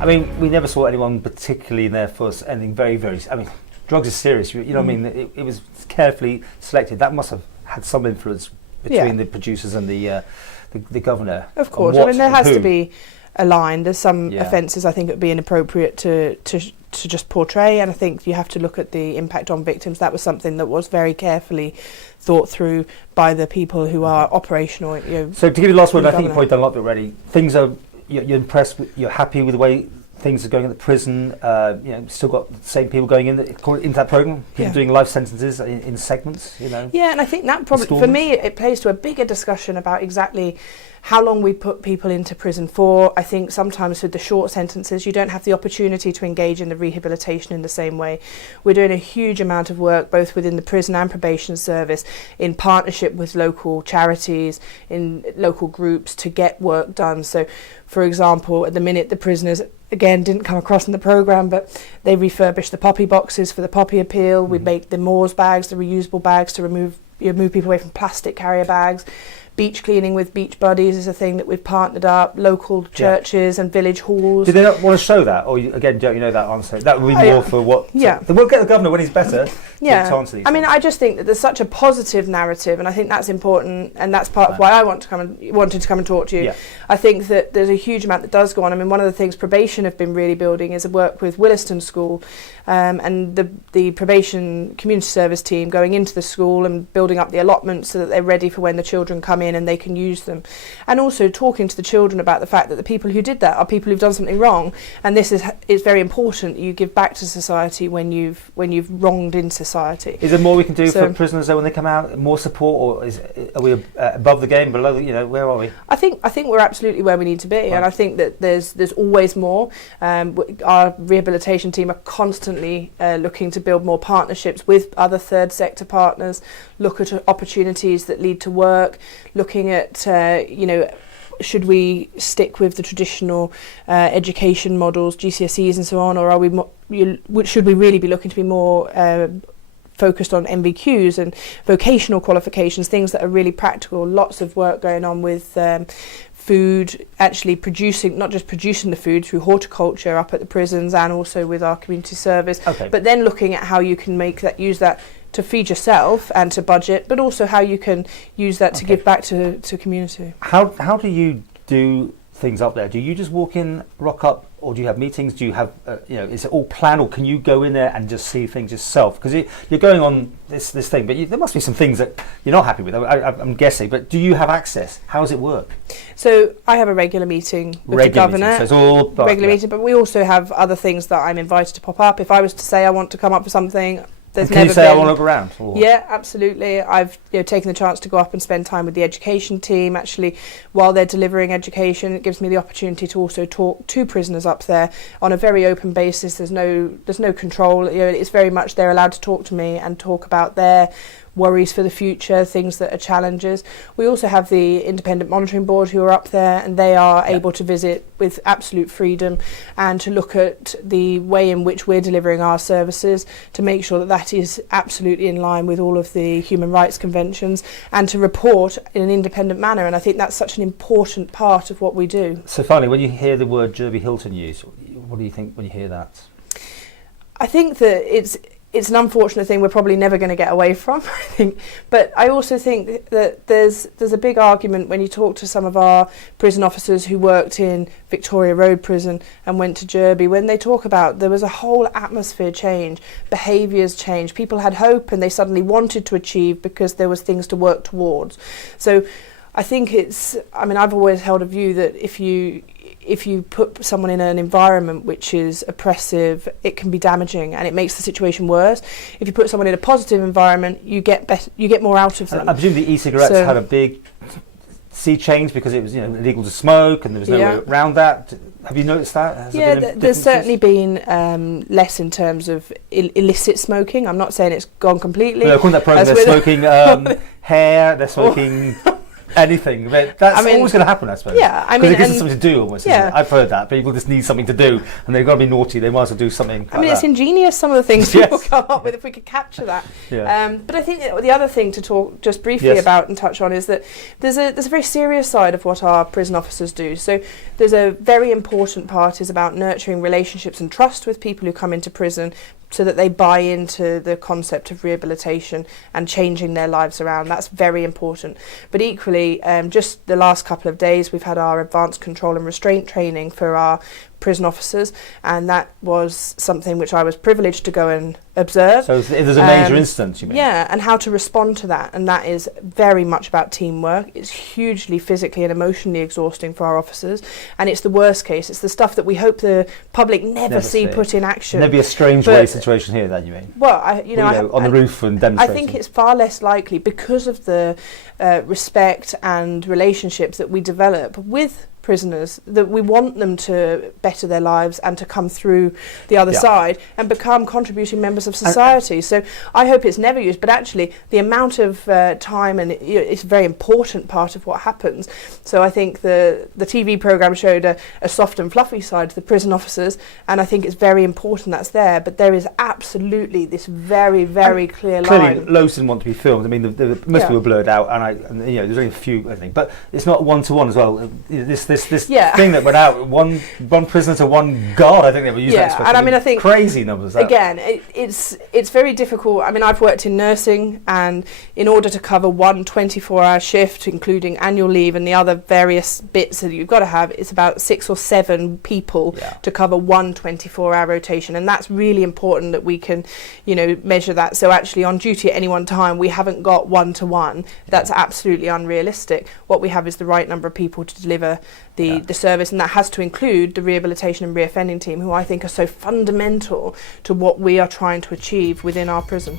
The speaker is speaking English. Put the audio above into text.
I mean, we never saw anyone particularly in there for anything very, very. I mean, drugs is serious. You know what I mean? It was carefully selected. That must have had some influence between the producers and the governor. Of course, I mean there has to be a line. There's some offences I think it would be inappropriate to just portray, and I think you have to look at the impact on victims. That was something that was very carefully thought through by the people who are operational. So to give you the last word, I think you've probably done a lot of it already. Things are you're impressed with, you're happy with the way things are going at the prison. Still got the same people going into that program. People doing life sentences in segments. Yeah, and I think that probably for me it plays to a bigger discussion about exactly how long we put people into prison for. I think sometimes with the short sentences you don't have the opportunity to engage in the rehabilitation in the same way. We're doing a huge amount of work both within the prison and probation service in partnership with local charities, in local groups to get work done. So for example, at the minute the prisoners again didn't come across in the programme, but they refurbished the poppy boxes for the poppy appeal. We make the Moors bags, the reusable bags to move people away from plastic carrier bags. Beach cleaning with Beach Buddies is a thing that we've partnered up, local churches and village halls. Do they not want to show that? Or again, don't you know that answer? That would be more for what... Yeah. We'll get the governor when he's better to answer these things. I just think that there's such a positive narrative, and I think that's important, and that's part of why I wanted to come and talk to you. Yeah. I think that there's a huge amount that does go on. I mean, one of the things probation have been really building is a work with Williston School and the probation community service team going into the school and building up the allotments so that they're ready for when the children come in and they can use them, and also talking to the children about the fact that the people who did that are people who've done something wrong, and this is very important. You give back to society when you've wronged in society. Is there more we can do for prisoners though when they come out? More support, or are we above the game, below? Where are we? I think we're absolutely where we need to be, and I think that there's always more. Our rehabilitation team are constantly looking to build more partnerships with other third sector partners, look at opportunities that lead to work, looking at should we stick with the traditional education models, GCSEs and so on, or are we should we really be looking to be more focused on MVQs and vocational qualifications, things that are really practical? Lots of work going on with food, actually not just producing the food through horticulture up at the prisons and also with our community service, but then looking at how you can use that to feed yourself and to budget, but also how you can use that to give back to community. How do you do things up there? Do you just walk in, rock up, or do you have meetings? Do you have, is it all planned, or can you go in there and just see things yourself? Because you're going on this thing, but there must be some things that you're not happy with, I'm guessing, but do you have access? How does it work? So I have a regular meeting with the governor, so it's all meeting, but we also have other things that I'm invited to pop up. If I was to say I want to come up for something, can you say I want to look around? Or? Yeah, absolutely. I've taken the chance to go up and spend time with the education team. Actually, while they're delivering education, it gives me the opportunity to also talk to prisoners up there on a very open basis. There's no control. It's very much they're allowed to talk to me and talk about their worries for the future, things that are challenges. We also have the Independent Monitoring Board who are up there, and they are able to visit with absolute freedom and to look at the way in which we're delivering our services to make sure that is absolutely in line with all of the human rights conventions, and to report in an independent manner. And I think that's such an important part of what we do. So finally, when you hear the word Jurby Hilton used, what do you think when you hear that? I think that it's an unfortunate thing we're probably never going to get away from, I think. But I also think that there's a big argument when you talk to some of our prison officers who worked in Victoria Road Prison and went to Jurby, when they talk about there was a whole atmosphere change, behaviours change, people had hope and they suddenly wanted to achieve because there was things to work towards. So I think I've always held a view that if you put someone in an environment which is oppressive, it can be damaging and it makes the situation worse. If you put someone in a positive environment, you get more out of them. I presume the e-cigarettes had a big sea change because it was illegal to smoke and there was no way around that. Have you noticed that? There's certainly been less in terms of illicit smoking. I'm not saying it's gone completely. No, according to that program, they're smoking hair, they're smoking anything. But that's always going to happen, I suppose. Yeah, I because mean, it gives them something to do almost. Yeah. Isn't it? I've heard that people just need something to do, and they've got to be naughty. They might as well do something. I mean, it's ingenious, some of the things Yes. people come up with, if we could capture that. Yeah. But I think the other thing to talk just briefly about and touch on is that there's a very serious side of what our prison officers do. So there's a very important part is about nurturing relationships and trust with people who come into prison, so that they buy into the concept of rehabilitation and changing their lives around. That's very important. But equally, just the last couple of days, we've had our advanced control and restraint training for our prison officers, and that was something which I was privileged to go and observe. So if there's a major instance, you mean? Yeah, and how to respond to that, and that is very much about teamwork. It's hugely physically and emotionally exhausting for our officers, and it's the worst case. It's the stuff that we hope the public never see put in action. There'd be a strange way situation here, then, you mean? Well, on the roof and demonstrating. I think it's far less likely because of the respect and relationships that we develop with prisoners, that we want them to better their lives and to come through the other side and become contributing members of society. So I hope it's never used, but actually the amount of time, and it's a very important part of what happens. So I think the TV programme showed a soft and fluffy side to the prison officers, and I think it's very important that's there, but there is absolutely this very, very clear line. Clearly, loads didn't want to be filmed. I mean, most people were blurred out, and there's only a few, I think, but it's not one-to-one as well. This thing that went out, one prisoner to one guard, I think they were using that expression. And I mean, I think crazy numbers. Again, it's very difficult. I mean, I've worked in nursing, and in order to cover one 24-hour shift, including annual leave and the other various bits that you've got to have, it's about 6 or 7 people to cover one 24-hour rotation, and that's really important that we can, measure that. So actually, on duty at any one time, we haven't got 1-to-1. That's absolutely unrealistic. What we have is the right number of people to deliver the service, and that has to include the rehabilitation and reoffending team, who I think are so fundamental to what we are trying to achieve within our prison.